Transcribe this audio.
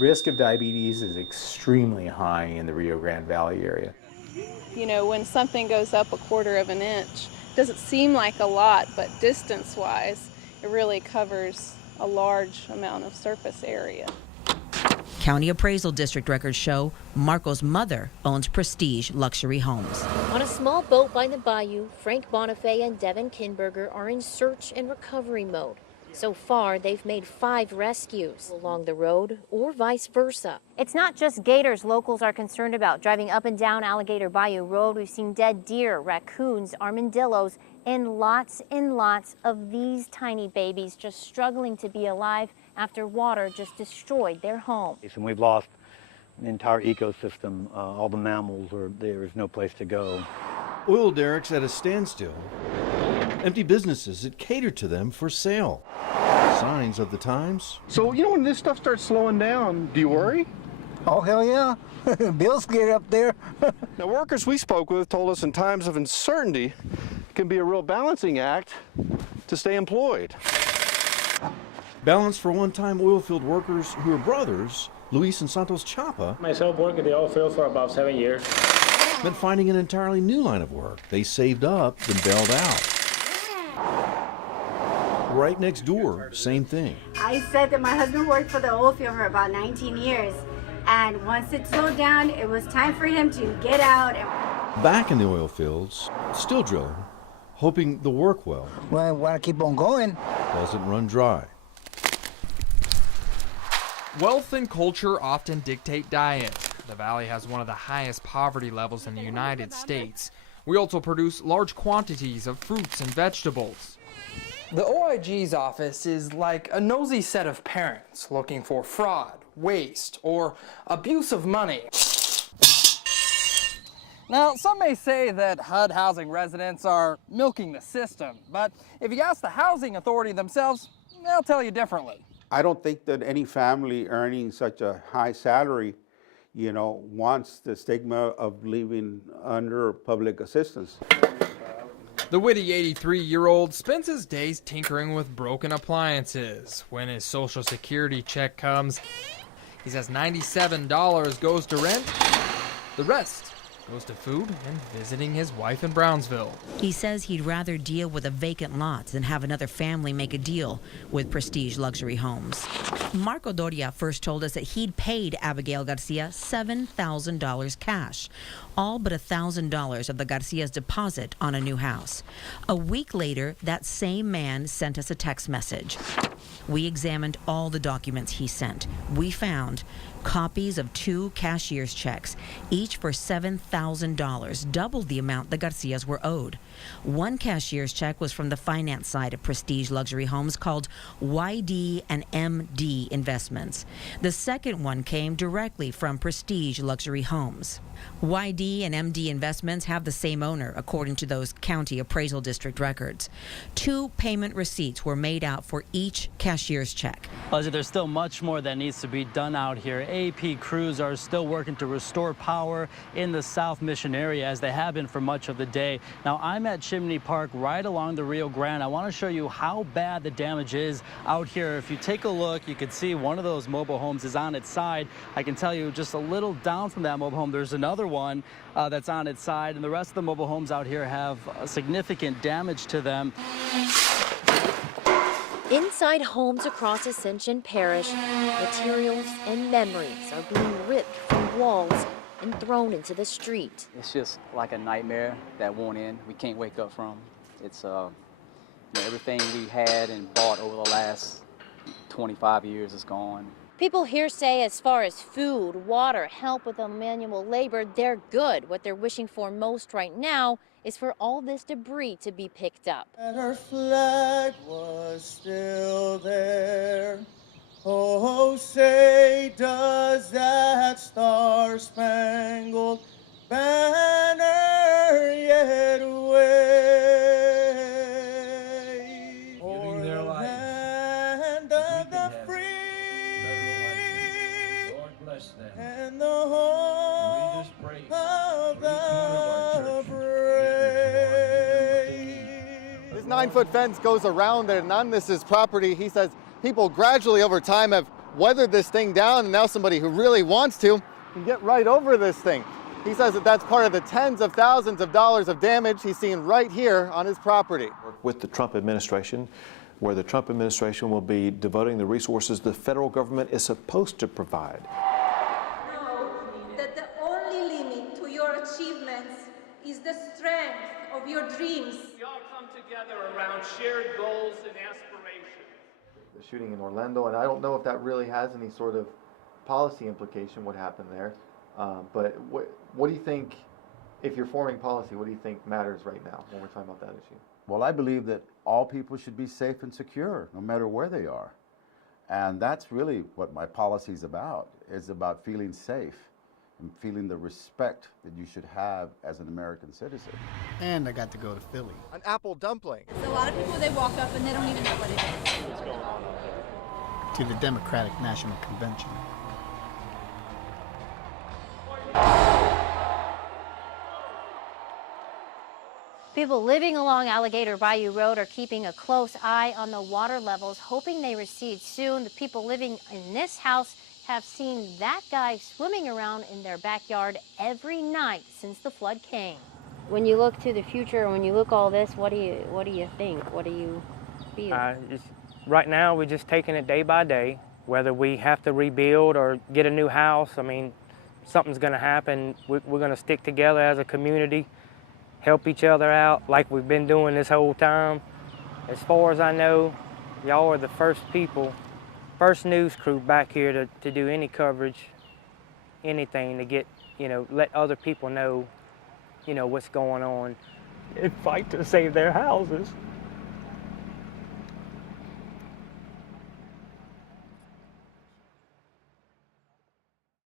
risk of diabetes is extremely high in the Rio Grande Valley area. You know, when something goes up 1/4 of an inch, it doesn't seem like a lot, but distance-wise, it really covers a large amount of surface area. County Appraisal District records show Marco's mother owns Prestige Luxury Homes. On a small boat by the bayou, Frank Bonifay and Devin Kinberger are in search and recovery mode. So far, they've made 5 rescues along the road or vice versa. It's not just gators locals are concerned about. Driving up and down Alligator Bayou Road, we've seen dead deer, raccoons, armadillos, and lots of these tiny babies just struggling to be alive after water just destroyed their home. And we've lost an entire ecosystem. All the mammals there is no place to go. Oil derricks at a standstill. Empty businesses that cater to them for sale. Signs of the times. So, you know, when this stuff starts slowing down, do you worry? Oh, hell yeah. Bills get up there. Now, workers we spoke with told us in times of uncertainty can be a real balancing act to stay employed. Balance for one-time oil field workers who are brothers, Luis and Santos Chapa. Myself worked in the oil field for about 7 years. Meant finding an entirely new line of work. They saved up, then bailed out. Right next door, same thing. I said that my husband worked for the oil field for about 19 years. And once it slowed down, it was time for him to get out. Back in the oil fields, still drilling, hoping the work well. Well, I want to keep on going. Doesn't run dry. Wealth and culture often dictate diet. The valley has one of the highest poverty levels in the United States. We also produce large quantities of fruits and vegetables. The OIG's office is like a nosy set of parents looking for fraud, waste, or abuse of money. Now, some may say that HUD housing residents are milking the system, but if you ask the housing authority themselves, they'll tell you differently. I don't think that any family earning such a high salary, you know, wants the stigma of living under public assistance. The witty 83-year-old spends his days tinkering with broken appliances. When his Social Security check comes, he says $97 goes to rent. The rest goes to food and visiting his wife in Brownsville. He says he'd rather deal with a vacant lot than have another family make a deal with Prestige Luxury Homes. Marco Doria first told us that he'd paid Abigail Garcia $7,000 cash, all but $1,000 of the Garcia's deposit on a new house. A week later, that same man sent us a text message. We examined all the documents he sent. We found copies of 2 cashier's checks, each for $7,000, double the amount the Garcias were owed. One cashier's check was from the finance side of Prestige Luxury Homes called YD and MD Investments. The second one came directly from Prestige Luxury Homes. YD and MD Investments have the same owner, according to those County Appraisal District records. 2 payment receipts were made out for each cashier's check. There's still much more that needs to be done out here. AP crews are still working to restore power in the South Mission area, as they have been for much of the day. Now, I'm at Chimney Park, right along the Rio Grande. I want to show you how bad the damage is out here. If you take a look, you can see one of those mobile homes is on its side. I can tell you just a little down from that mobile home, there's another one that's on its side, and the rest of the mobile homes out here have significant damage to them. Inside homes across Ascension Parish, materials and memories are being ripped from walls and thrown into the street. It's just like a nightmare that won't end. We can't wake up from. It's everything we had and bought over the last 25 years is gone. People here say as far as food, water, help with manual labor, they're good. What they're wishing for most right now is for all this debris to be picked up. And her flag was still there. Oh, say does that star-spangled banner yet wave? Giving their life. Land of the free. Lord bless them. And the home of the brave. This 9-foot fence goes around it, and on this is property. He says people gradually over time have weathered this thing down, and now somebody who really wants to can get right over this thing. He says that that's part of the tens of thousands of dollars of damage he's seen right here on his property. With the Trump administration, where the Trump administration will be devoting the resources the federal government is supposed to provide. Know that the only limit to your achievements is the strength of your dreams. We all come together around shared goals and aspirations. The shooting in Orlando, and I don't know if that really has any sort of policy implication, what happened there. But what do you think, if you're forming policy, what do you think matters right now when we're talking about that issue? Well, I believe that all people should be safe and secure, no matter where they are. And that's really what my policy is about. It's about feeling safe and feeling the respect that you should have as an American citizen. And I got to go to Philly. An apple dumpling. So a lot of people, they walk up and they don't even know what it is. What's going on out there? To the Democratic National Convention. People living along Alligator Bayou Road are keeping a close eye on the water levels, hoping they recede soon. The people living in this house have seen that guy swimming around in their backyard every night since the flood came. When you look to the future, when you look all this, what do you think? What do you feel? Right now, we're just taking it day by day. Whether we have to rebuild or get a new house, I mean, something's going to happen. We're going to stick together as a community, help each other out like we've been doing this whole time. As far as I know, y'all are the first people, first news crew back here to do any coverage, anything to get, let other people know, what's going on. And fight to save their houses.